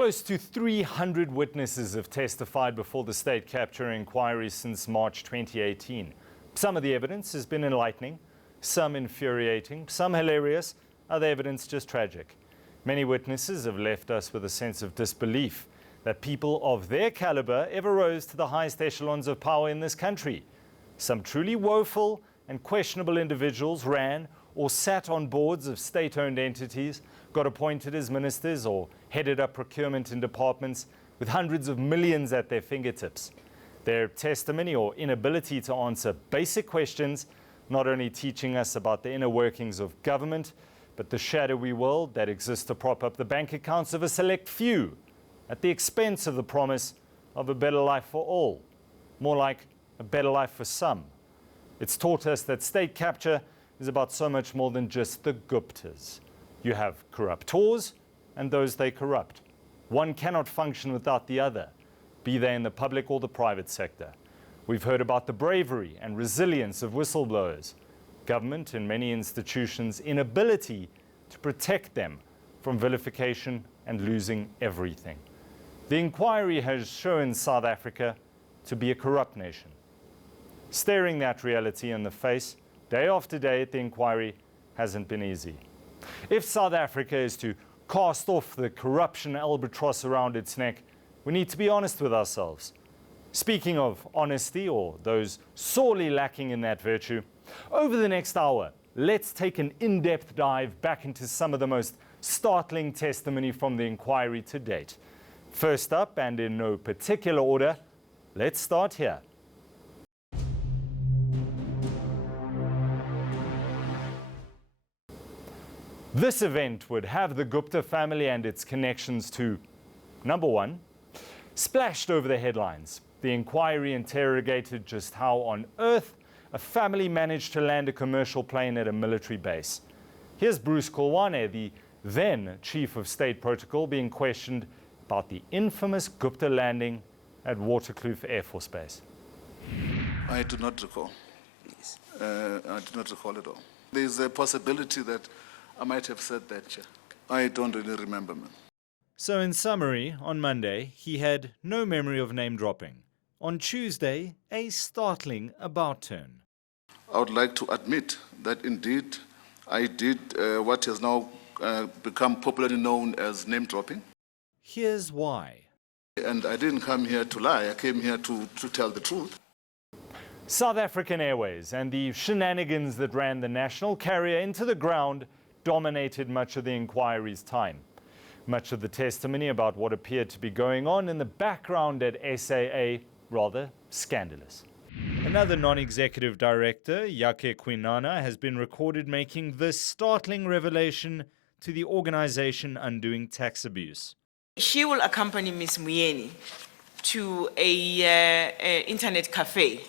Close to 300 witnesses have testified before the state capture inquiry since March 2018. Some of the evidence has been enlightening, some infuriating, some hilarious, other evidence just tragic. Many witnesses have left us with a sense of disbelief that people of their caliber ever rose to the highest echelons of power in this country. Some truly woeful and questionable individuals ran or sat on boards of state-owned entities, got appointed as ministers or headed up procurement in departments with hundreds of millions at their fingertips. Their testimony or inability to answer basic questions not only teaching us about the inner workings of government, but the shadowy world that exists to prop up the bank accounts of a select few at the expense of the promise of a better life for all, more like a better life for some. It's taught us that state capture is about so much more than just the Guptas. You have corruptors and those they corrupt. One cannot function without the other, be they in the public or the private sector. We've heard about the bravery and resilience of whistleblowers, government and many institutions' inability to protect them from vilification and losing everything. The inquiry has shown South Africa to be a corrupt nation. Staring that reality in the face, day after day at the inquiry hasn't been easy. If South Africa is to cast off the corruption albatross around its neck, we need to be honest with ourselves. Speaking of honesty, or those sorely lacking in that virtue, over the next hour, let's take an in-depth dive back into some of the most startling testimony from the inquiry to date. First up, and in no particular order, let's start here. This event would have the Gupta family and its connections to, number one, splashed over the headlines. The inquiry interrogated just how on earth a family managed to land a commercial plane at a military base. Here's Bruce Kolwane, the then Chief of State Protocol, being questioned about the infamous Gupta landing at Waterkloof Air Force Base. I do not recall. Yes. I do not recall at all. There's a possibility that I might have said that, Chair. I don't really remember, man. So in summary, on Monday, he had no memory of name dropping. On Tuesday, a startling about turn. I would like to admit that indeed I did what has now become popularly known as name dropping. Here's why. And I didn't come here to lie. I came here to tell the truth. South African Airways and the shenanigans that ran the national carrier into the ground dominated much of the inquiry's time. Much of the testimony about what appeared to be going on in the background at SAA, rather scandalous. Another non-executive director, Yake Kwinana, has been recorded making this startling revelation to the organization undoing tax abuse. She will accompany Ms. Muyeni to a internet cafe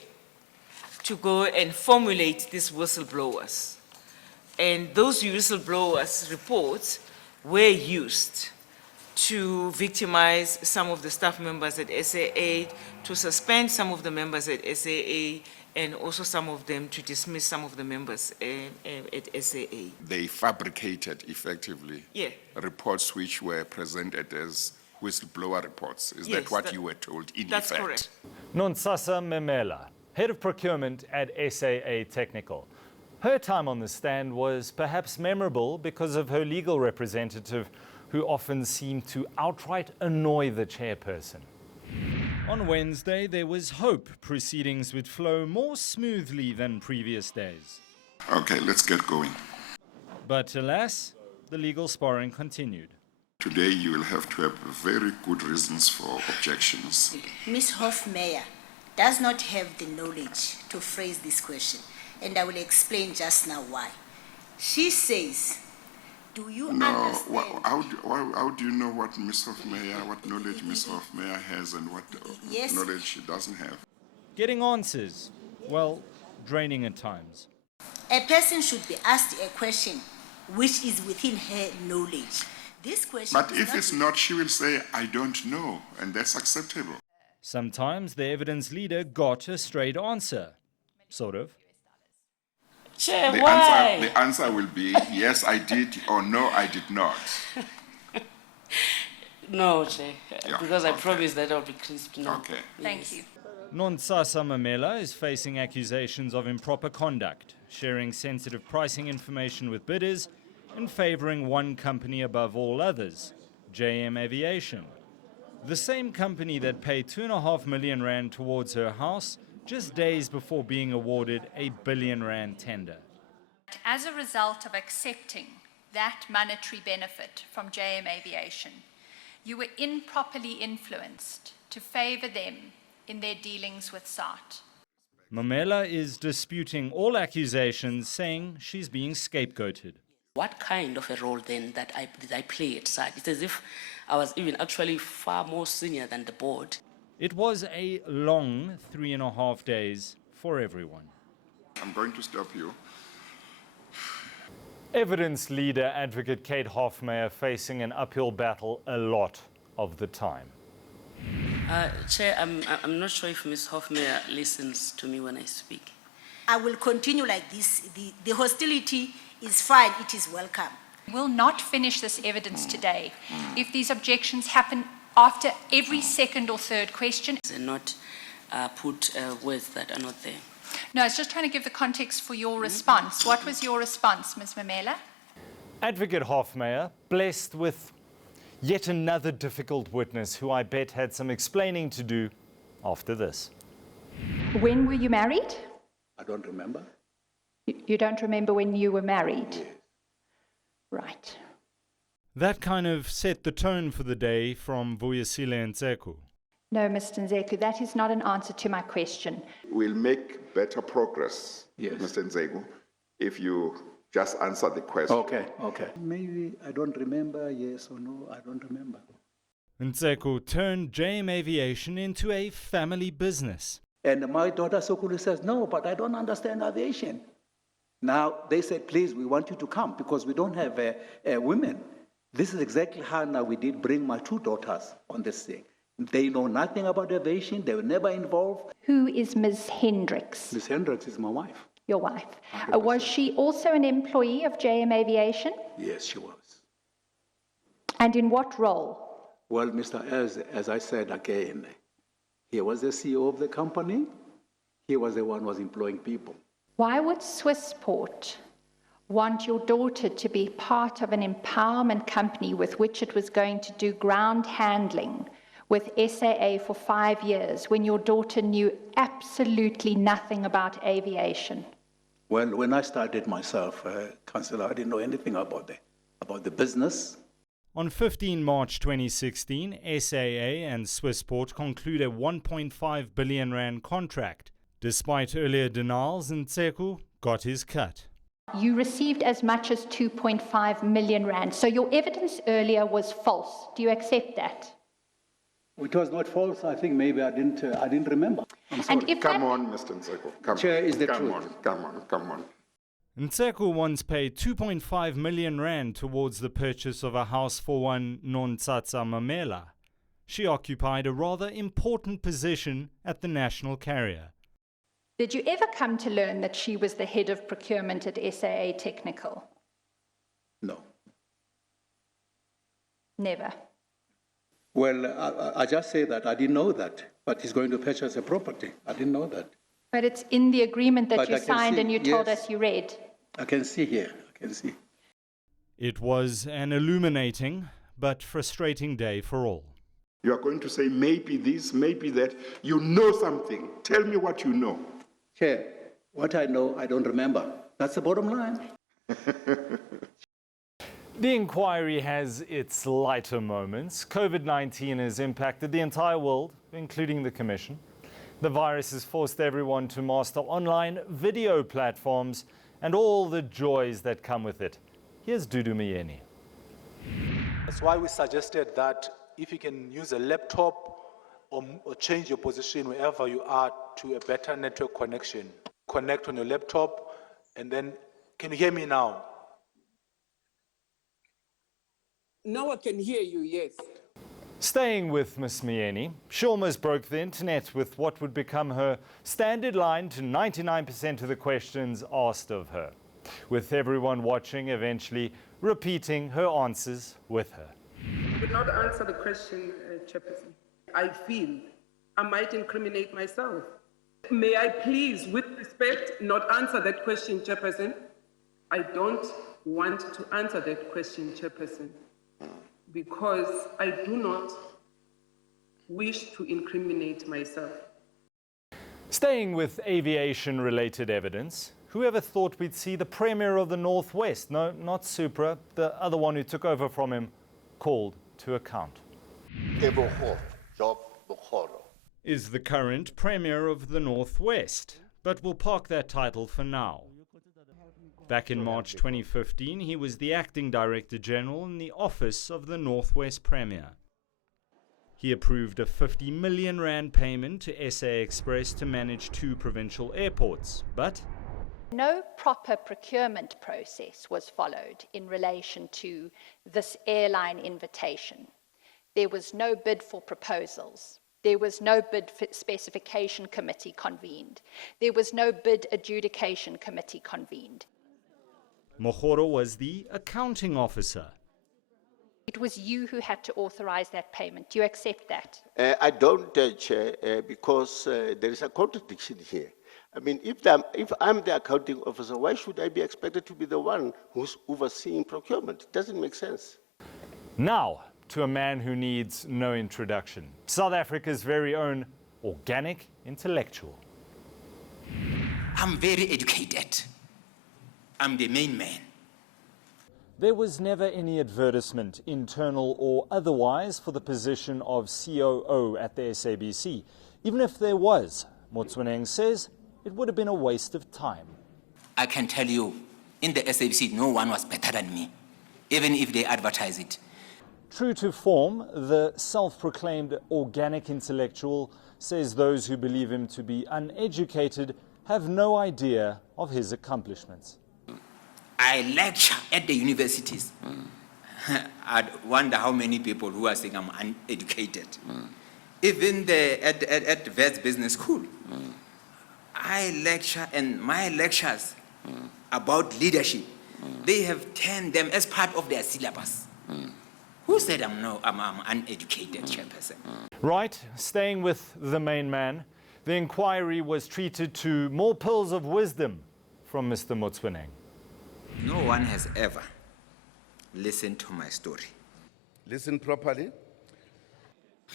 to go and formulate these whistleblowers. And those whistleblowers' reports were used to victimize some of the staff members at SAA, to suspend some of the members at SAA, and also some of them to dismiss some of the members at SAA. They fabricated effectively reports which were presented as whistleblower reports. Is Yes, that what you were told in That's effect? correct. Nonsasa Memela, head of procurement at SAA Technical. Her time on the stand was perhaps memorable because of her legal representative, who often seemed to outright annoy the chairperson. On Wednesday, there was hope proceedings would flow more smoothly than previous days. Okay, let's get going. But alas, the legal sparring continued. Today you will have to have very good reasons for objections. Ms. Hofmeyer does not have the knowledge to phrase this question, and I will explain just now why. She says, do you understand? How do you know what Ms. Hofmeyer, what knowledge Ms. Hofmeyer has and what Yes. knowledge she doesn't have? Getting answers, well, draining at times. A person should be asked a question which is within her knowledge. This question But is if it's not, she will say, I don't know, and that's acceptable. Sometimes the evidence leader got a straight answer. Sort of. Chair, The answer will be, yes, I did, or no, I did not. No, Chair, Yeah, because I okay. promised that I'll be crisp. No. Okay. Yes. Thank you. Nontsasa Mamela is facing accusations of improper conduct, sharing sensitive pricing information with bidders, and favouring one company above all others, JM Aviation. The same company that paid 2.5 million rand towards her house just days before being awarded a R1 billion tender. As a result of accepting that monetary benefit from JM Aviation, you were improperly influenced to favour them in their dealings with SART. Mamela is disputing all accusations, saying she's being scapegoated. What kind of a role then did I play at SART? It's as if I was even actually far more senior than the board. It was a long 3.5 days for everyone. I'm going to stop you. Evidence leader advocate Kate Hofmeyer facing an uphill battle a lot of the time. Chair, I'm not sure if Ms. Hofmeyer listens to me when I speak. I will continue like this. The hostility is fine, it is welcome. We'll not finish this evidence today if these objections happen after every second or third question. And not put words that are not there. No, I was just trying to give the context for your response. What was your response, Ms. Mamela? Advocate Hofmeyer, blessed with yet another difficult witness who I bet had some explaining to do after this. When were you married? I don't remember. You don't remember when you were married? Yes. Right. That kind of set the tone for the day from Vuyisile Ntseko. No, Mr. Nzeku, that is not an answer to my question. We'll make better progress, Yes. Mr. Nzegu, if you just answer the question. Okay. Maybe I don't remember, yes or no, I don't remember. Ntseko turned JM Aviation into a family business. And my daughter Sokulu says, no, but I don't understand aviation. Now, they said, please, we want you to come because we don't have women. This is exactly how now we did bring my two daughters on this thing. They know nothing about aviation. They were never involved. Who is Ms. Hendricks? Ms. Hendricks is my wife. Your wife. 100%. Was she also an employee of JM Aviation? Yes, she was. And in what role? Well, Mr. As I said again, he was the CEO of the company. He was the one who was employing people. Why would Swissport want your daughter to be part of an empowerment company with which it was going to do ground handling with SAA for 5 years when your daughter knew absolutely nothing about aviation? Well, when I started myself, Councillor, I didn't know anything about the business. On 15 March 2016, SAA and Swissport conclude a 1.5 billion rand contract. Despite earlier denials, Ntseko got his cut. You received as much as 2.5 million rand. So your evidence earlier was false. Do you accept that? It was not false. I think maybe I didn't remember. I'm sorry. And if Come that, on, Mr. Ntseko. Come Chair, on. is the Come truth. on. Come on. Ntseko once paid 2.5 million rand towards the purchase of a house for one Nontsatsa Mamela. She occupied a rather important position at the national carrier. did you ever come to learn that she was the head of procurement at SAA Technical? No. Never. Well, I just say that I didn't know that, but he's going to purchase a property. I didn't know that. But it's in the agreement that But you I can signed see- and you told yes. us you read. I can see here. I can see. It was an illuminating but frustrating day for all. You are going to say maybe this, maybe that. You know something. Tell me what you know. Chair, what I know, I don't remember. That's the bottom line. The inquiry has its lighter moments. COVID-19 has impacted the entire world, including the Commission. The virus has forced everyone to master online video platforms and all the joys that come with it. Here's Dudu Myeni. That's why we suggested that if you can use a laptop or change your position wherever you are to a better network connection, connect on your laptop, and then, can you hear me now? Now I can hear you, yes. Staying with Ms. Myeni, she almost broke the internet with what would become her standard line to 99% of the questions asked of her, with everyone watching eventually repeating her answers with her. did not answer the question, Chairperson. I feel I might incriminate myself. May I please, with respect, not answer that question, Chairperson? I don't want to answer that question, Chairperson, because I do not wish to incriminate myself. Staying with aviation-related evidence, whoever thought we'd see the Premier of the Northwest, no, not Supra, the other one who took over from him, called to account. Is the current Premier of the Northwest, but we'll park that title for now. Back in March 2015, he was the Acting Director General in the office of the Northwest Premier. He approved a 50 million rand payment to SA Express to manage 2 provincial airports, but no proper procurement process was followed in relation to this airline invitation. There was no bid for proposals. There was no bid specification committee convened. There was no bid adjudication committee convened. Mogoro was the accounting officer. It was you who had to authorize that payment. Do you accept that? I don't, Chair, because there is a contradiction here. I mean, if I'm the accounting officer, why should I be expected to be the one who's overseeing procurement? It doesn't make sense. Now, to a man who needs no introduction, South Africa's very own organic intellectual. I'm very educated. I'm the main man. There was never any advertisement, internal or otherwise, for the position of COO at the SABC. Even if there was, Motsoeneng says it would have been a waste of time. I can tell you, in the SABC, no one was better than me, even if they advertise it. True to form, the self-proclaimed organic intellectual says those who believe him to be uneducated have no idea of his accomplishments. I lecture at the universities. I wonder how many people who are saying I'm uneducated. Even at the West Business School, I lecture, and my lectures about leadership, they have turned them as part of their syllabus. Who said I'm uneducated, Chairperson? Right, staying with the main man, the inquiry was treated to more pearls of wisdom from Mr. Motsoeneng. No one has ever listened to my story. Listen properly.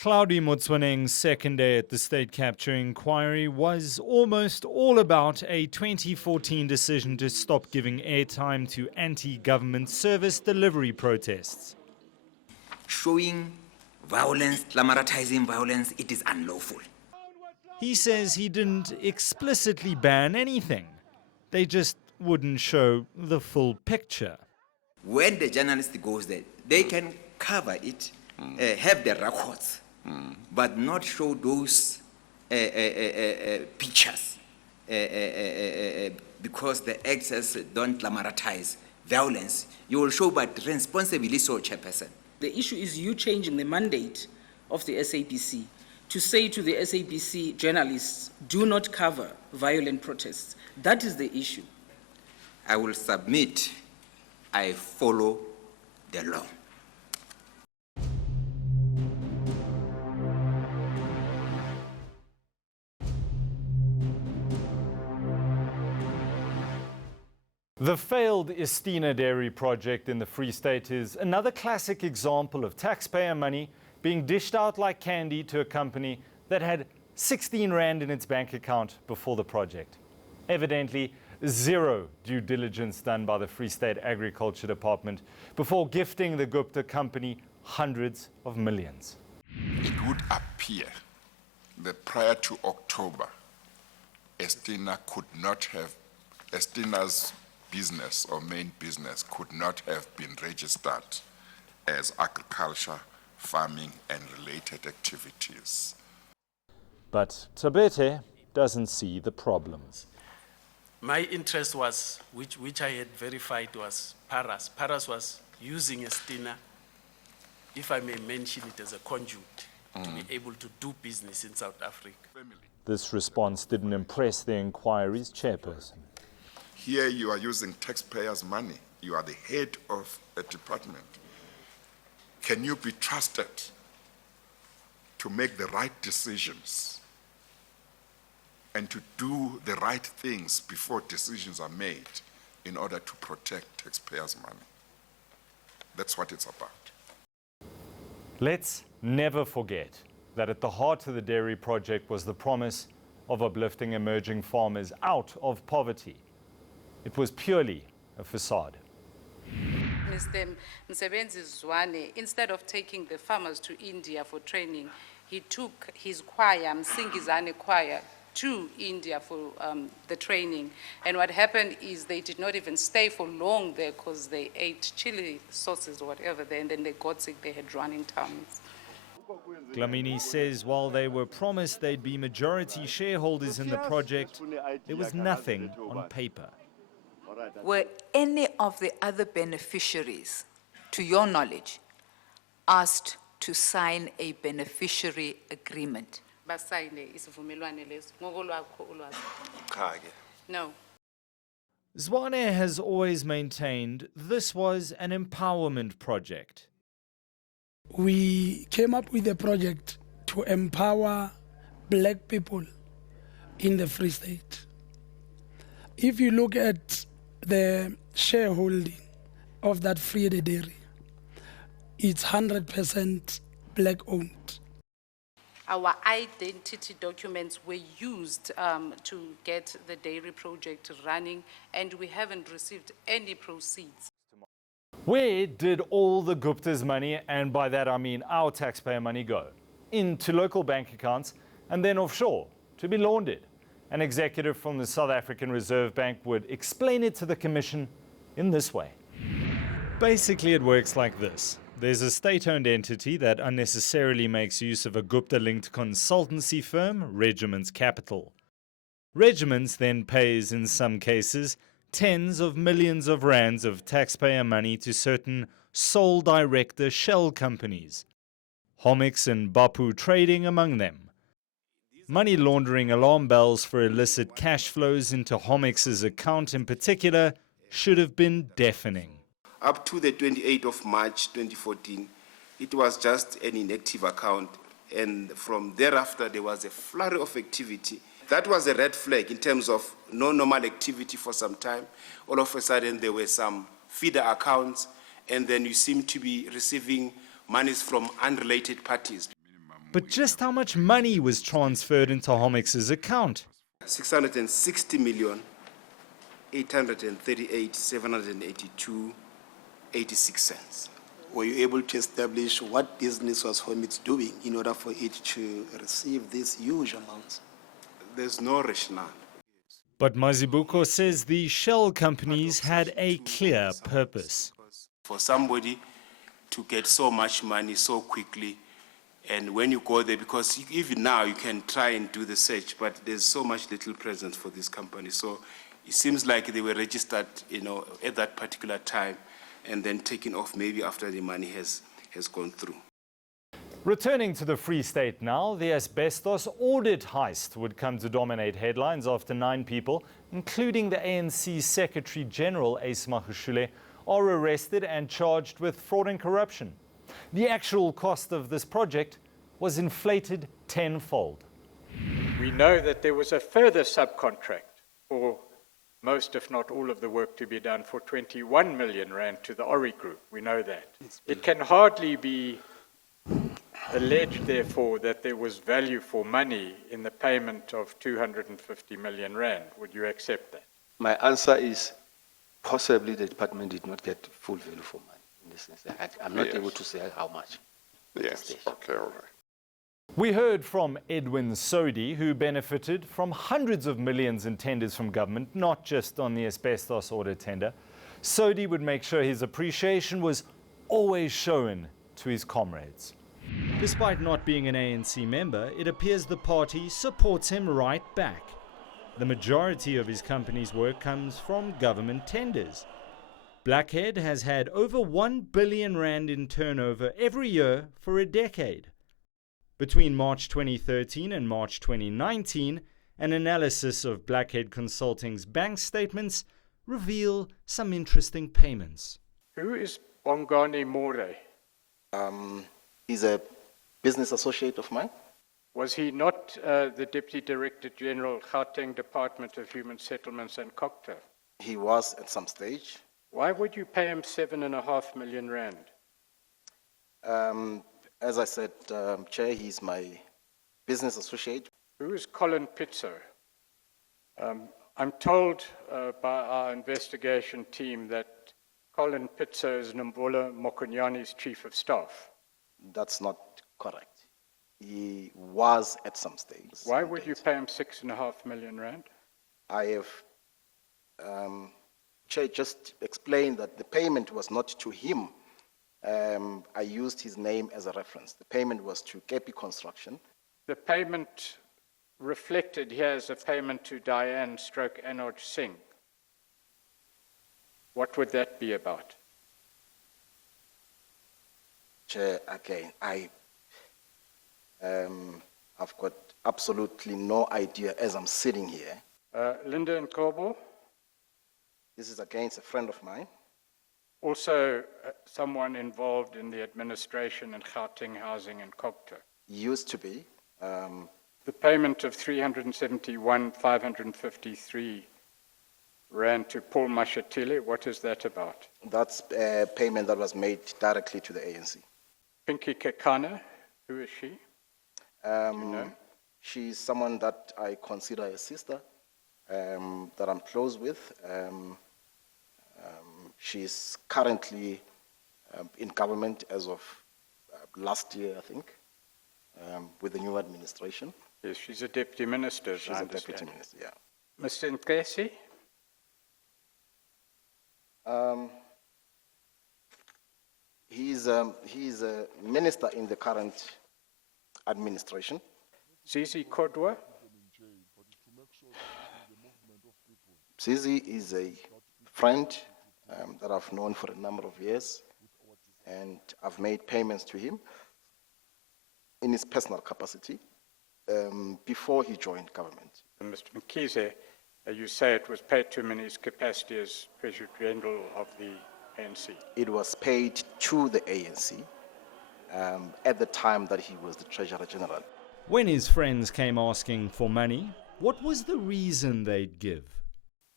Hlaudi Motsoeneng's second day at the state capture inquiry was almost all about a 2014 decision to stop giving airtime to anti-government service delivery protests. Showing violence, glamorizing violence, it is unlawful. He says he didn't explicitly ban anything. They just wouldn't show the full picture. When the journalist goes there, they can cover it, have the records, but not show those pictures because the actors don't glamorize violence. You will show, but responsibly so, Chairperson. The issue is you changing the mandate of the SABC to say to the SABC journalists, do not cover violent protests. That is the issue. I will submit, I follow the law. The failed Estina dairy project in the Free State is another classic example of taxpayer money being dished out like candy to a company that had 16 rand in its bank account before the project. Evidently, zero due diligence done by the Free State Agriculture Department before gifting the Gupta company hundreds of millions. It would appear that prior to October, Estina's business or main business could not have been registered as agriculture, farming and related activities. But Tabete doesn't see the problems. My interest was, which I had verified, was Paras. Paras was using Estina, if I may mention it, as a conduit to be able to do business in South Africa. This response didn't impress the inquiry's chairperson. Here you are using taxpayers' money. You are the head of a department. can you be trusted to make the right decisions and to do the right things before decisions are made in order to protect taxpayers' money? That's what it's about. Let's never forget that at the heart of the dairy project was the promise of uplifting emerging farmers out of poverty. It was purely a facade. Mr. Msebenzi Zwane, instead of taking the farmers to India for training, he took his choir, Msingizane choir, to India for the training. And what happened is they did not even stay for long there because they ate chili sauces or whatever there, and then they got sick, they had running tummies. Dlamini says while they were promised they'd be majority shareholders in the project, there was nothing on paper. Were any of the other beneficiaries, to your knowledge, asked to sign a beneficiary agreement? No. Zwane has always maintained this was an empowerment project. We came up with a project to empower black people in the Free State. If you look at the shareholding of that Free Dairy, it's 100% black owned. Our identity documents were used to get the dairy project running, and we haven't received any proceeds. Where did all the Gupta's money, and by that I mean our taxpayer money, go? Into local bank accounts and then offshore to be laundered. An executive from the South African Reserve Bank would explain it to the Commission in this way. Basically, it works like this. There's a state-owned entity that unnecessarily makes use of a Gupta-linked consultancy firm, Regiment's Capital. Regiments then pays, in some cases, tens of millions of rands of taxpayer money to certain sole director shell companies, Homix and Bapu Trading among them. Money laundering alarm bells for illicit cash flows into Homix's account in particular should have been deafening. Up to the 28th of March 2014, it was just an inactive account, and from thereafter there was a flurry of activity. That was a red flag in terms of no normal activity for some time. All of a sudden there were some feeder accounts, and then you seem to be receiving monies from unrelated parties. But just how much money was transferred into Homix's account? 660,838,782.86 cents. Were you able to establish what business was Homix doing in order for it to receive these huge amounts? There's no rationale. But Mazibuko says the shell companies had a clear purpose. For somebody to get so much money so quickly, and when you go there, because even now you can try and do the search, but there's so much little presence for this company. So it seems like they were registered, at that particular time, and then taken off maybe after the money has gone through. Returning to the Free State now, the asbestos audit heist would come to dominate headlines after 9 people, including the ANC Secretary General Ace Magashule, are arrested and charged with fraud and corruption. The actual cost of this project was inflated tenfold. We know that there was a further subcontract for most, if not all, of the work to be done for 21 million rand to the Ori Group. We know that. It can hardly be alleged, therefore, that there was value for money in the payment of 250 million rand. Would you accept that? My answer is possibly the department did not get full value for money. In this sense, I'm not able to say how much. Yes, okay, all right. We heard from Edwin Sodi, who benefited from hundreds of millions in tenders from government, not just on the asbestos audit tender. Sodi would make sure his appreciation was always shown to his comrades. Despite not being an ANC member, it appears the party supports him right back. The majority of his company's work comes from government tenders. Blackhead has had over 1 billion rand in turnover every year for a decade. Between March 2013 and March 2019, an analysis of Blackhead Consulting's bank statements reveal some interesting payments. Who is Bongani More? He's a business associate of mine. Was he not the Deputy Director General, Gauteng Department of Human Settlements and COCTA? He was at some stage. Why would you pay him 7.5 million rand? As I said, Chair, he's my business associate. Who is Colin Pitso? I'm told by our investigation team that Colin Pitso is Nombola Mokunyani's chief of staff. That's not correct. He was at some stage. Why would you pay him 6.5 million rand? I have, Chair, just explained that the payment was not to him. I used his name as a reference. The payment was to Kepi Construction. The payment reflected here as a payment to Diane stroke Anoj Singh. What would that be about? Chair, again, I've got absolutely no idea as I'm sitting here. Linda Nkobo? This is against a friend of mine. Also someone involved in the administration and Gauteng Housing and COCTA. Used to be. The payment of 371,553 rand to Paul Mashatile, what is that about? That's a payment that was made directly to the ANC. Pinky Kekana, who is she? She's someone that I consider a sister, that I'm close with. She's currently in government as of last year, I think, with the new administration. Yes, she's a deputy minister. She's a deputy minister, yeah. Mr. Nkesi? He's a minister in the current administration. Zizi Kodwa? Zizi is a friend that I've known for a number of years, and I've made payments to him in his personal capacity before he joined government. And Mr. Mkhize, you say it was paid to him in his capacity as President General of the ANC. It was paid to the ANC at the time that he was the Treasurer General. When his friends came asking for money, what was the reason they'd give?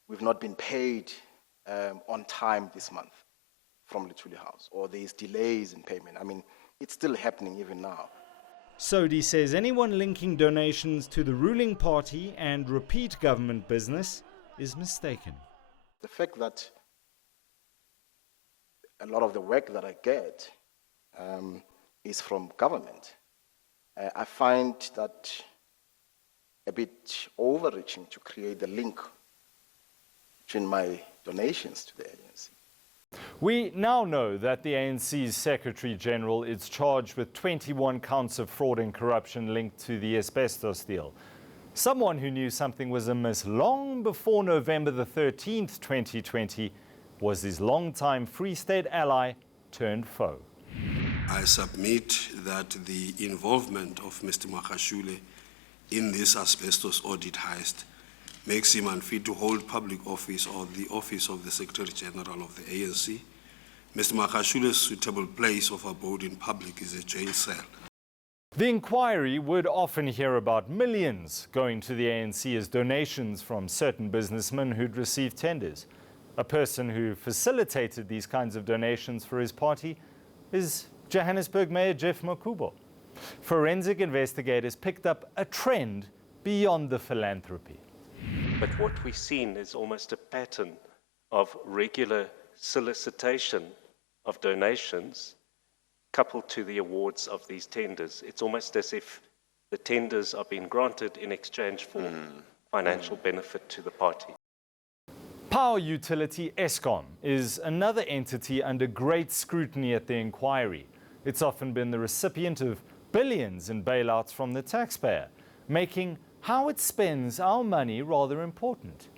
We've not been paid on time this month from Luthuli House, or there's delays in payment. I mean, it's still happening even now. Sodi says anyone linking donations to the ruling party and repeat government business is mistaken. The fact that a lot of the work that I get is from government, I find that a bit overreaching to create the link between my donations to the ANC. We now know that the ANC's Secretary General is charged with 21 counts of fraud and corruption linked to the asbestos deal. Someone who knew something was amiss long before November the 13th, 2020, was his longtime Free State ally turned foe. I submit that the involvement of Mr. Makashule in this asbestos audit heist makes him unfit to hold public office or the office of the Secretary General of the ANC. Mr. Makashule's suitable place of abode in public is a jail cell. The inquiry would often hear about millions going to the ANC as donations from certain businessmen who'd received tenders. A person who facilitated these kinds of donations for his party is Johannesburg Mayor Jeff Makubo. Forensic investigators picked up a trend beyond the philanthropy. But what we've seen is almost a pattern of regular solicitation of donations coupled to the awards of these tenders. It's almost as if the tenders are being granted in exchange for financial benefit to the party. Power utility Eskom is another entity under great scrutiny at the inquiry. It's often been the recipient of billions in bailouts from the taxpayer, making how it spends our money rather important.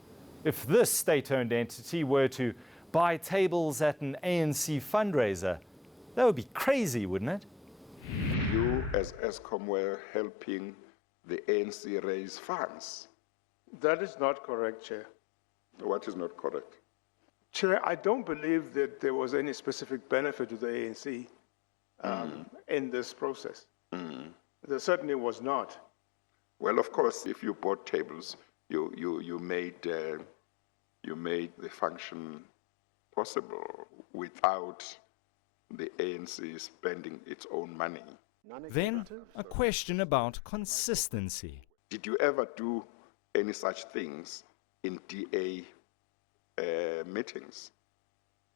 If this state-owned entity were to buy tables at an ANC fundraiser, that would be crazy, wouldn't it? You, as Eskom, were helping the ANC raise funds. That is not correct, Chair. What is not correct? Chair, I don't believe that there was any specific benefit to the ANC. in this process. There certainly was not. Well, of course, if you bought tables, you made the function possible without the ANC spending its own money. Then, a question about consistency. Did you ever do any such things in DA meetings,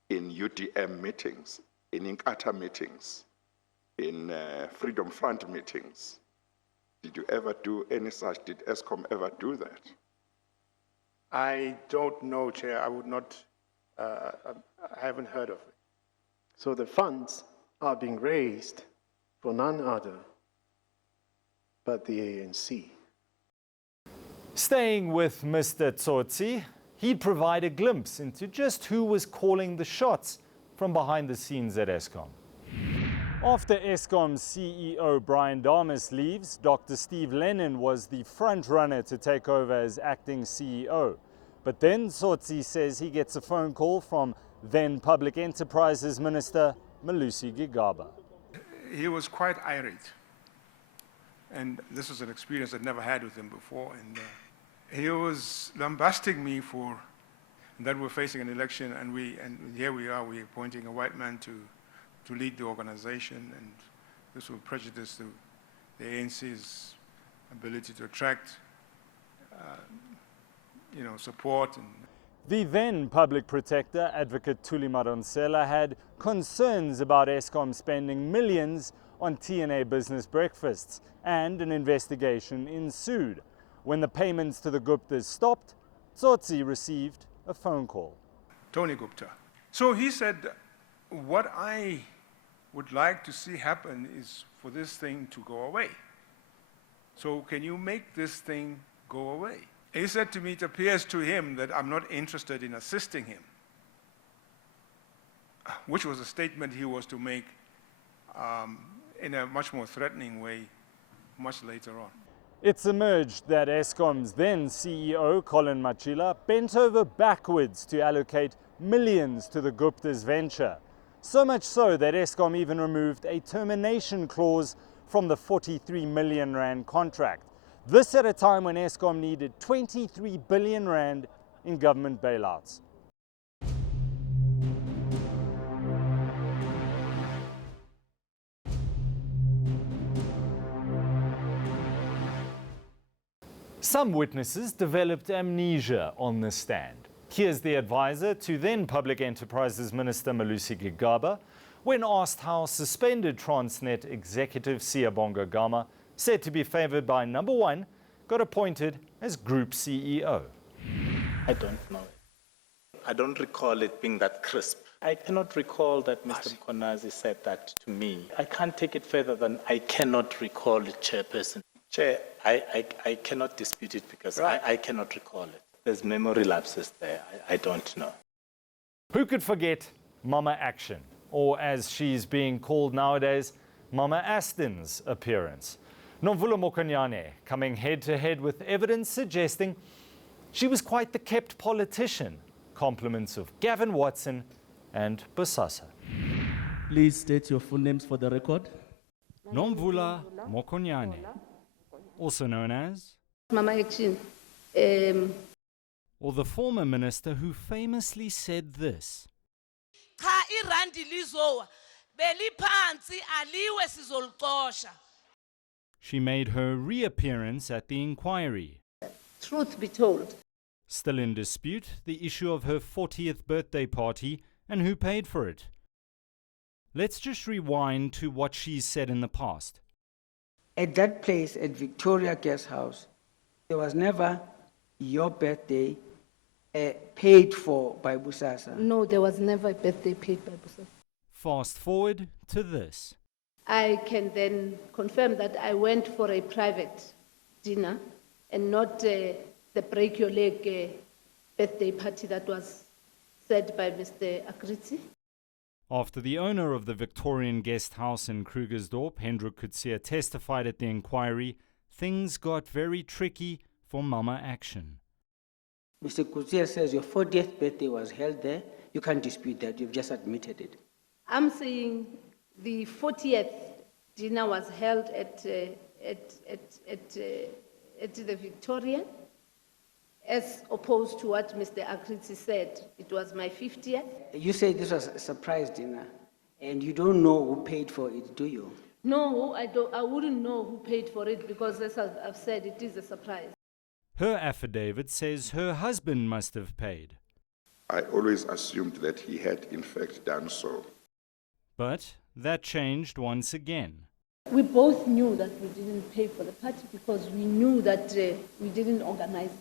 in UDM meetings, in eNCA meetings, in Freedom Front meetings? Did you ever do any such? Did ESCOM ever do that? I don't know, Chair. I would not, I haven't heard of it. So the funds are being raised for none other but the ANC. Staying with Mr. Tsotsi, he'd provide a glimpse into just who was calling the shots from behind the scenes at ESCOM. After ESCOM's CEO Brian Damas leaves, Dr. Steve Lennon was the front runner to take over as acting CEO. But then Tsotsi says he gets a phone call from then Public Enterprises Minister Malusi Gigaba. He was quite irate. And this was an experience I'd never had with him before. And he was lambasting me for that we're facing an election, and here we are, we're appointing a white man to lead the organization, and this will prejudice the ANC's ability to attract support. And the then Public Protector, Advocate Thuli Madonsela, had concerns about ESCOM spending millions on TNA business breakfasts, and an investigation ensued. When the payments to the Guptas stopped, Tsotsi received a phone call. Tony Gupta. So he said, what I would like to see happen is for this thing to go away. So can you make this thing go away? He said to me, it appears to him that I'm not interested in assisting him, which was a statement he was to make in a much more threatening way much later on. It's emerged that ESCOM's then CEO, Colin Machila, bent over backwards to allocate millions to the Guptas venture. So much so that ESCOM even removed a termination clause from the 43 million rand contract. This at a time when ESCOM needed 23 billion rand in government bailouts. Some witnesses developed amnesia on the stand. Here's the advisor to then Public Enterprises Minister Malusi Gigaba when asked how suspended Transnet executive Siyabonga Gama, said to be favored by number one, got appointed as Group CEO. I don't know. I don't recall it being that crisp. I cannot recall that Mr. Mkonazi said that to me. I can't take it further than I cannot recall it, Chairperson. Chair, I cannot dispute it because I cannot recall it. There's memory lapses there. I don't know. Who could forget Mama Action, or as she's being called nowadays, Mama Aston's appearance? Nomvula Mokonyane coming head-to-head with evidence suggesting she was quite the kept politician. Compliments of Gavin Watson and Bosasa. Please state your full names for the record. Nomvula Mokonyane, also known as Mama Action. Or the former minister who famously said this. She made her reappearance at the inquiry. Truth be told. Still in dispute, the issue of her 40th birthday party and who paid for it. Let's just rewind to what she's said in the past. At that place, at Victoria Guest House, there was never your birthday paid for by Bosasa. No, there was never a birthday paid by Bosasa. Fast forward to this. I can then confirm that I went for a private dinner and not the break your leg birthday party that was said by Mr. Akriti. After the owner of the Victorian Guest House in Krugersdorp, Hendrik Kutsia, testified at the inquiry, things got very tricky for Mama Action. Mr. Kutsia says your 40th birthday was held there. You can't dispute that. You've just admitted it. I'm saying The 40th dinner was held at the Victoria, as opposed to what Mr. Akriti said. It was my 50th. You say this was a surprise dinner, and you don't know who paid for it, do you? No, I wouldn't know who paid for it because, as I've said, it is a surprise. Her affidavit says her husband must have paid. I always assumed that he had in fact done so. But that changed once again. We both knew that we didn't pay for the party because we knew that we didn't organize it.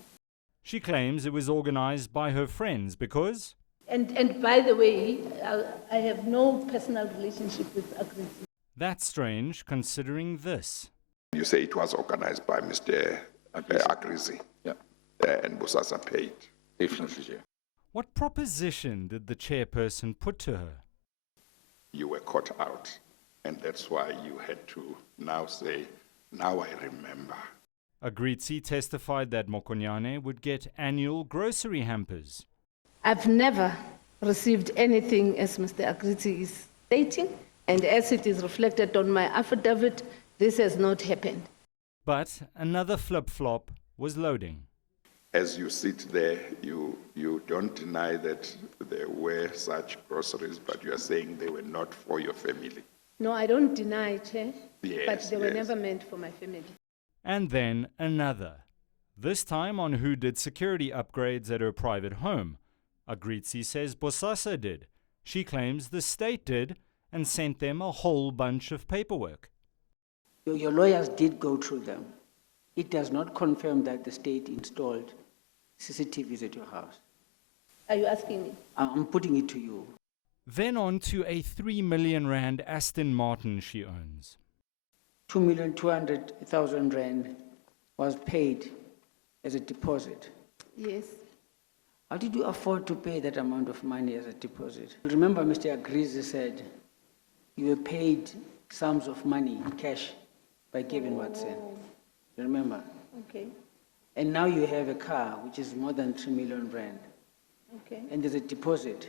She claims it was organized by her friends because... And by the way, I have no personal relationship with Akriti. That's strange considering this. You say it was organized by Mr. Akriti. Yeah. And Bosasa paid. Definitely, yeah. What proposition did the chairperson put to her? You were caught out, and that's why you had to now say, now I remember. Agritsi testified that Mokonyane would get annual grocery hampers. I've never received anything as Mr. Akriti is stating, and as it is reflected on my affidavit, this has not happened. But another flip-flop was loading. As you sit there, you don't deny that there were such groceries, but you are saying they were not for your family. No, I don't deny, Chair, Yes, but they were yes. never meant for my family. And then another. This time on who did security upgrades at her private home. Agritsi says Bosasa did. She claims the state did and sent them a whole bunch of paperwork. Your lawyers did go through them. It does not confirm that the state installed CCTVs at your house. Are you asking me? I'm putting it to you. Then on to a 3 million rand Aston Martin she owns. 2,200,000 rand was paid as a deposit. Yes. How did you afford to pay that amount of money as a deposit? Remember, Mr. Agrizi said you were paid sums of money, cash, by Kevin Watson. Remember? Okay. And now you have a car which is more than 3 million rand. Okay. And there's a deposit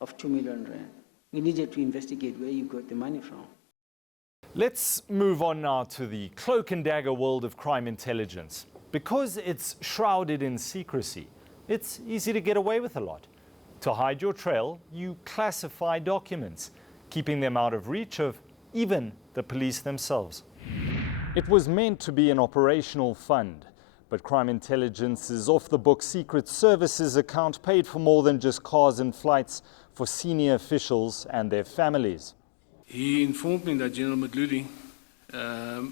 of 2 million rand. We needed to investigate where you got the money from. Let's move on now to the cloak and dagger world of crime intelligence. Because it's shrouded in secrecy, it's easy to get away with a lot. To hide your trail, you classify documents, keeping them out of reach of even the police themselves. It was meant to be an operational fund, but Crime Intelligence's off-the-book Secret Services account paid for more than just cars and flights for senior officials and their families. He informed me that General Madluli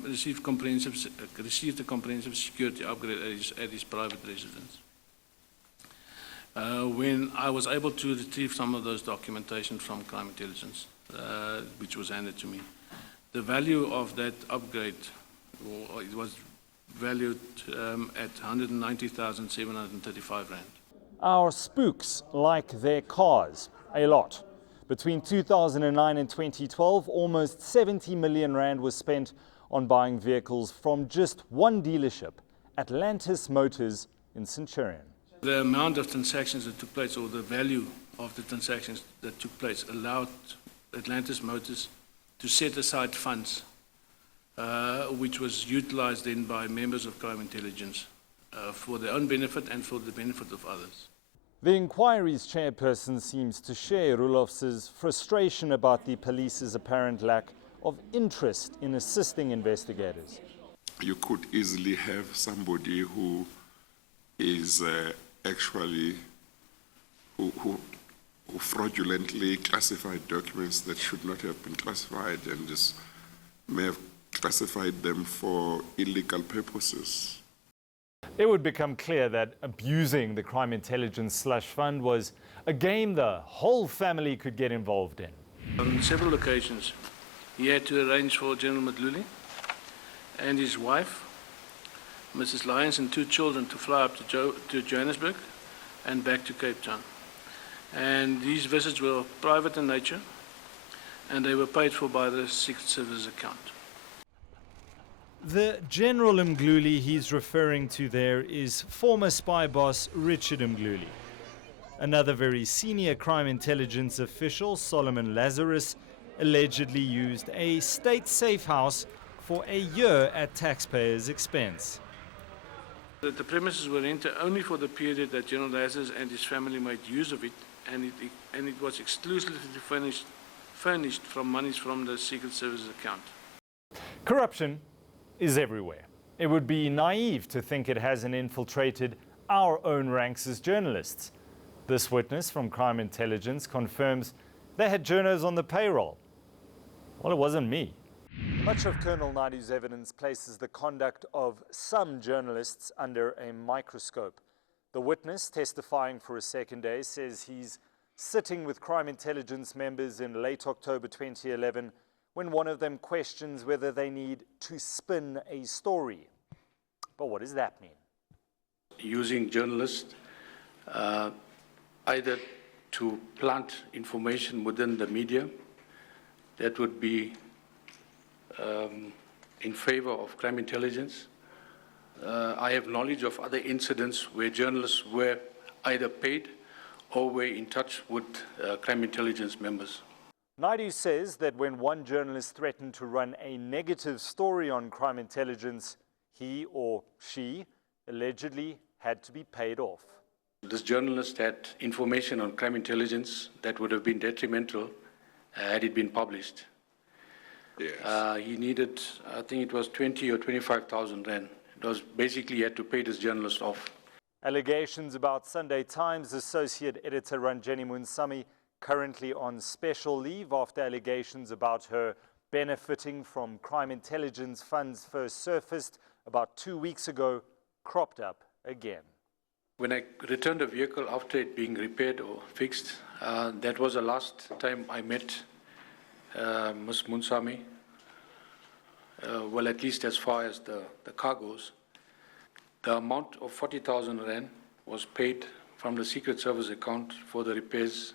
received a comprehensive security upgrade at his private residence. When I was able to retrieve some of those documentation from Crime Intelligence, which was handed to me, the value of that upgrade, it was valued at 190,735 rand. Our spooks like their cars a lot. Between 2009 and 2012, almost 70 million rand was spent on buying vehicles from just one dealership, Atlantis Motors in Centurion. The amount of transactions that took place, or the value of the transactions that took place, allowed Atlantis Motors to set aside funds, which was utilized then by members of Crime Intelligence for their own benefit and for the benefit of others. The inquiry's chairperson seems to share Rulof's frustration about the police's apparent lack of interest in assisting investigators. You could easily have somebody who is actually who fraudulently classified documents that should not have been classified and just may have classified them for illegal purposes. It would become clear that abusing the Crime Intelligence slush fund was a game the whole family could get involved in. On several occasions, he had to arrange for General Madluli and his wife, Mrs. Lyons, and 2 children to fly up to Johannesburg and back to Cape Town. And these visits were of private in nature, and they were paid for by the Secret Service account. The General Mgluli he's referring to there is former spy boss Richard Mgluli. Another very senior Crime Intelligence official, Solomon Lazarus, allegedly used a state safe house for a year at taxpayers' expense. That the premises were rented only for the period that General Lazarus and his family made use of it, and it was exclusively furnished from monies from the Secret Service account. Corruption is everywhere. It would be naive to think it hasn't infiltrated our own ranks as journalists. This witness from Crime Intelligence confirms they had journos on the payroll. Well, it wasn't me. Much of Colonel Naidu's evidence places the conduct of some journalists under a microscope. The witness, testifying for a second day, says he's sitting with Crime Intelligence members in late October 2011 when one of them questions whether they need to spin a story. But what does that mean? Using journalists either to plant information within the media that would be in favor of crime intelligence. I have knowledge of other incidents where journalists were either paid or were in touch with crime intelligence members. Naidu says that when one journalist threatened to run a negative story on crime intelligence, he or she allegedly had to be paid off. This journalist had information on crime intelligence that would have been detrimental had it been published. Yes. He needed, I think it was 20 or 25,000 rand. It was basically he had to pay this journalist off. Allegations about Sunday Times associate editor Ranjeni Munsami, currently on special leave after allegations about her benefiting from crime intelligence funds first surfaced about 2 weeks ago, cropped up again. When I returned the vehicle after it being repaired or fixed, that was the last time I met Ms. Munsami, well, at least as far as the car goes. The amount of 40,000 rand was paid from the Secret Service account for the repairs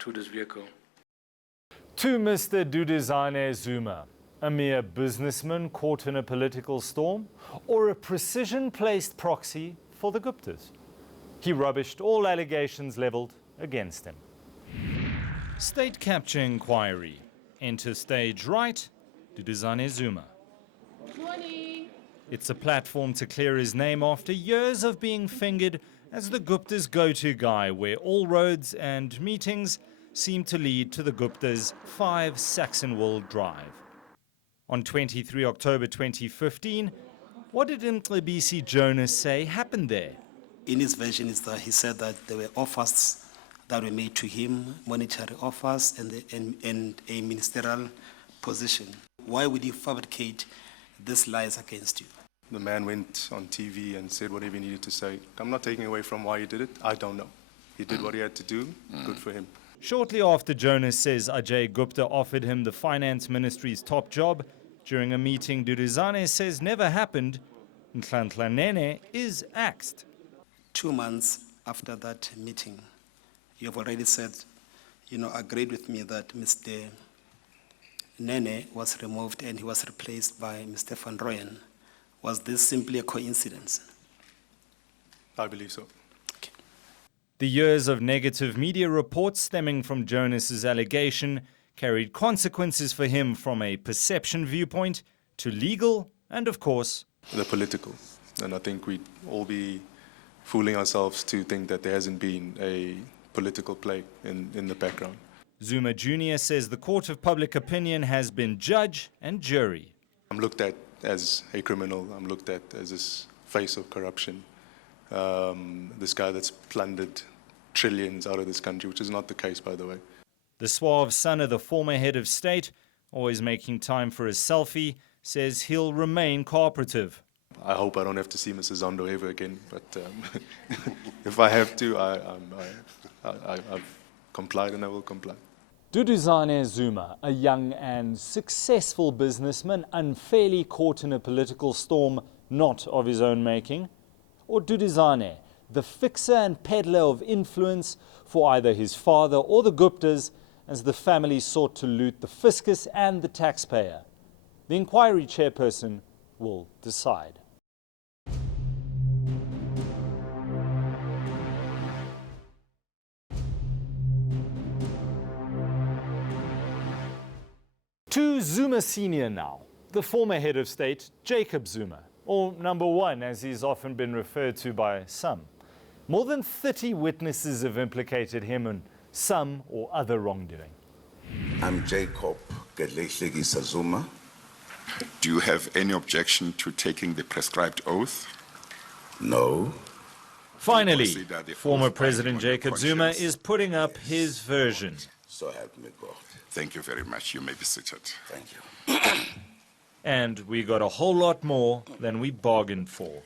to this vehicle. To Mr. Duduzane Zuma, a mere businessman caught in a political storm, or a precision-placed proxy for the Guptas? He rubbished all allegations leveled against him. State capture inquiry. Enter stage right, Duduzane Zuma. Morning. It's a platform to clear his name after years of being fingered as the Gupta's go-to guy, where all roads and meetings seem to lead to the Gupta's 5 Saxonwold Drive. On 23 October 2015, what did Mcebisi Jonas say happened there? In his version, is that he said that there were offers that were made to him, monetary offers and a ministerial position. Why would you fabricate these lies against you? The man went on TV and said whatever he needed to say. I'm not taking away from why he did it. I don't know. He did what he had to do. Good for him. Shortly after Jonas says Ajay Gupta offered him the finance ministry's top job, during a meeting Duduzane says never happened, Nhlanhla Nene is axed. 2 months after that meeting, you have already said, agreed with me that Mr. Nene was removed and he was replaced by Mr. Van Rooyen. Was this simply a coincidence? I believe so. The years of negative media reports stemming from Jonas's allegation carried consequences for him from a perception viewpoint to legal and, of course, the political. And I think we'd all be fooling ourselves to think that there hasn't been a political play in the background. Zuma Jr. says the court of public opinion has been judge and jury. I'm looked at as a criminal. I'm looked at as this face of corruption. This guy that's plundered trillions out of this country, which is not the case, by the way. The suave son of the former head of state, always making time for his selfie, says he'll remain cooperative. I hope I don't have to see Mrs. Zondo ever again, but if I have to, I've complied and I will comply. Duduzane Zuma, a young and successful businessman unfairly caught in a political storm not of his own making? Or Duduzane, the fixer and peddler of influence for either his father or the Guptas as the family sought to loot the fiscus and the taxpayer? The inquiry chairperson will decide. To Zuma Senior now, the former head of state, Jacob Zuma, or number one as he's often been referred to by some. More than 30 witnesses have implicated him in some or other wrongdoing. I'm Jacob Gedlehlekisa Zuma. Do you have any objection to taking the prescribed oath? No. Finally, former President Jacob Zuma is putting up his version. So help me God. Thank you very much. You may be seated. Thank you. And we got a whole lot more than we bargained for.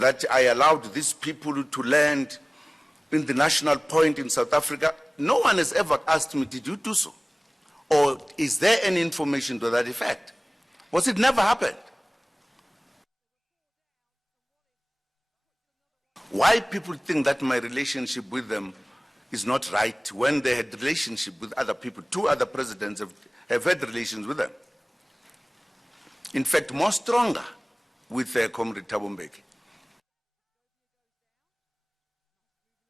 That I allowed these people to land in the national point in South Africa. No one has ever asked me, did you do so? Or is there any information to that effect? Was it never happened? Why people think that my relationship with them is not right when they had relationship with other people? Two other presidents have had relations with them. In fact, more stronger with Comrade Thabo Mbeki.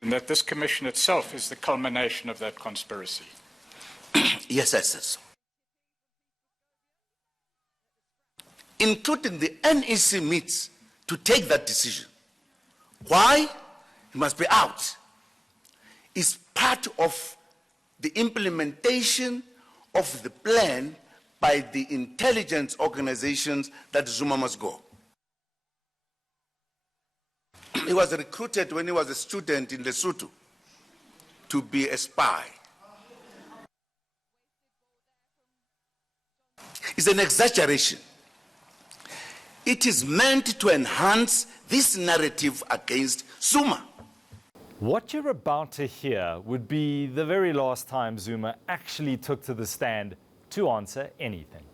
And that this commission itself is the culmination of that conspiracy. Yes, I said so. Including the NEC meets to take that decision. Why? It must be out. It's part of the implementation of the plan by the intelligence organizations that Zuma must go. He was recruited when he was a student in Lesotho to be a spy. It's an exaggeration. It is meant to enhance this narrative against Zuma. What you're about to hear would be the very last time Zuma actually took to the stand to answer anything.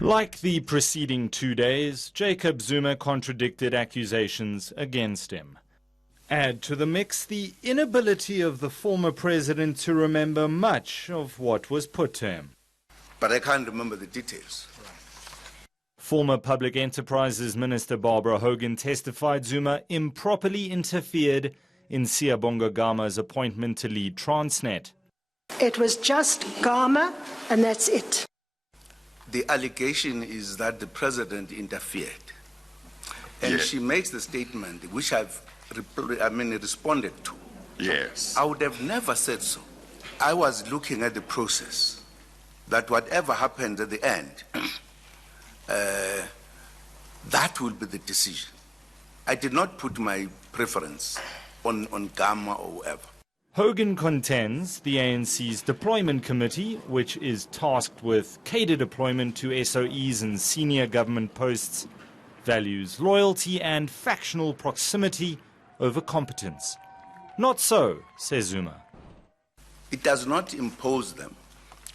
Like the preceding 2 days, Jacob Zuma contradicted accusations against him. Add to the mix the inability of the former president to remember much of what was put to him. But I can't remember the details. Former Public Enterprises Minister Barbara Hogan testified Zuma improperly interfered in Siyabonga Gama's appointment to lead Transnet. It was just Gama, and that's it. The allegation is that the president interfered. And she makes the statement, which I've responded to. Yes. I would have never said so. I was looking at the process, that whatever happened at the end, that will be the decision. I did not put my preference on Gama or whoever. Hogan contends the ANC's deployment committee, which is tasked with cadre deployment to SOEs and senior government posts, values loyalty and factional proximity over competence. Not so, says Zuma. It does not impose them,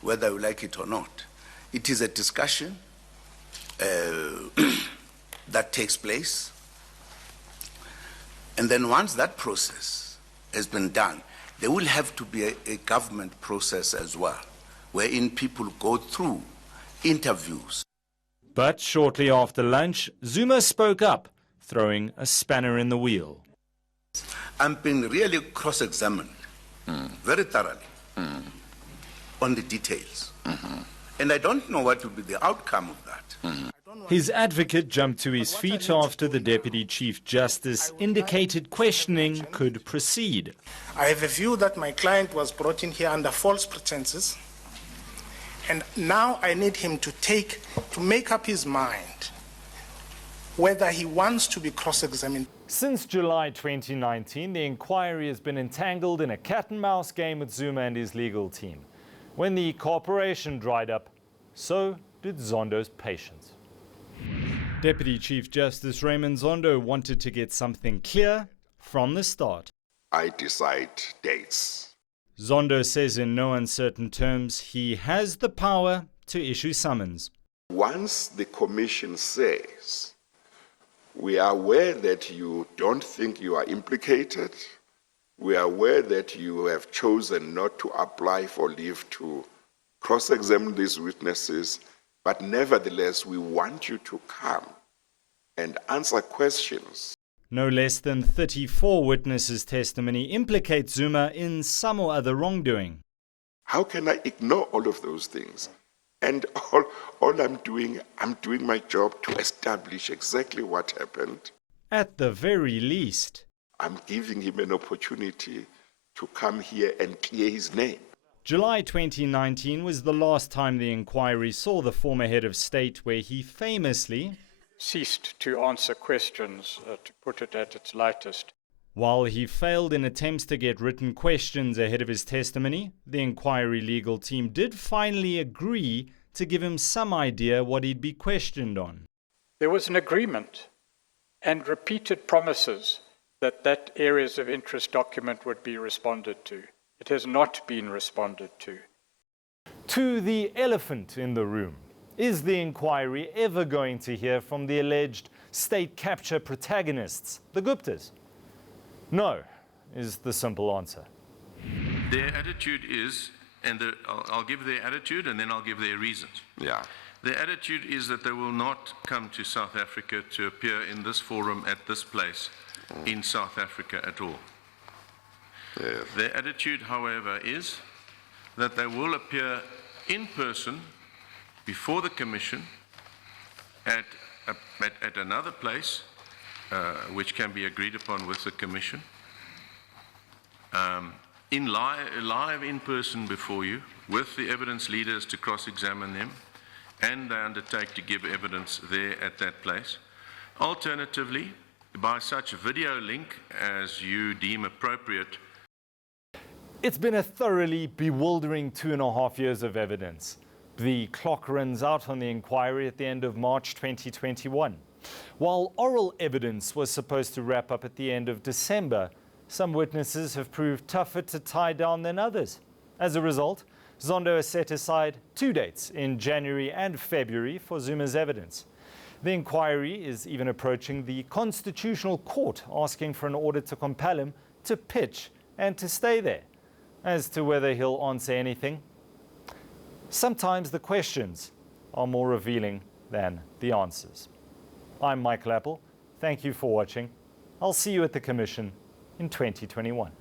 whether you like it or not. It is a discussion that takes place. And then once that process has been done, there will have to be a government process as well, wherein people go through interviews. But shortly after lunch, Zuma spoke up, throwing a spanner in the wheel. I'm being really cross-examined, very thoroughly, on the details. And I don't know what will be the outcome of that. His advocate jumped to his feet after the Deputy Chief Justice indicated questioning could proceed. I have a view that my client was brought in here under false pretenses, and now I need him to make up his mind whether he wants to be cross-examined. Since July 2019, the inquiry has been entangled in a cat-and-mouse game with Zuma and his legal team. When the cooperation dried up, so did Zondo's patience. Deputy Chief Justice Raymond Zondo wanted to get something clear from the start. I decide dates. Zondo says in no uncertain terms he has the power to issue summons. Once the commission says, we are aware that you don't think you are implicated, we are aware that you have chosen not to apply for leave to cross-examine these witnesses, but nevertheless, we want you to come and answer questions. No less than 34 witnesses' testimony implicates Zuma in some or other wrongdoing. How can I ignore all of those things? And all I'm doing my job to establish exactly what happened. At the very least, I'm giving him an opportunity to come here and clear his name. July 2019 was the last time the inquiry saw the former head of state, where he famously ceased to answer questions, to put it at its lightest. While he failed in attempts to get written questions ahead of his testimony, the inquiry legal team did finally agree to give him some idea what he'd be questioned on. There was an agreement and repeated promises that that areas of interest document would be responded to. It has not been responded to. To the elephant in the room. Is the inquiry ever going to hear from the alleged state capture protagonists, the Guptas? No, is the simple answer. Their attitude is, and I'll give their attitude and then I'll give their reasons. Yeah. Their attitude is that they will not come to South Africa to appear in this forum at this place in South Africa at all. Yes. Their attitude, however, is that they will appear in person before the Commission at another place, which can be agreed upon with the Commission, live in person before you, with the evidence leaders to cross-examine them, and they undertake to give evidence there at that place. Alternatively, by such video link as you deem appropriate. It's been a thoroughly bewildering 2.5 years of evidence. The clock runs out on the inquiry at the end of March 2021. While oral evidence was supposed to wrap up at the end of December, some witnesses have proved tougher to tie down than others. As a result, Zondo has set aside 2 dates in January and February for Zuma's evidence. The inquiry is even approaching the Constitutional Court, asking for an order to compel him to pitch and to stay there. As to whether he'll answer anything, sometimes the questions are more revealing than the answers. I'm Michael Appel. Thank you for watching. I'll see you at the Commission in 2021.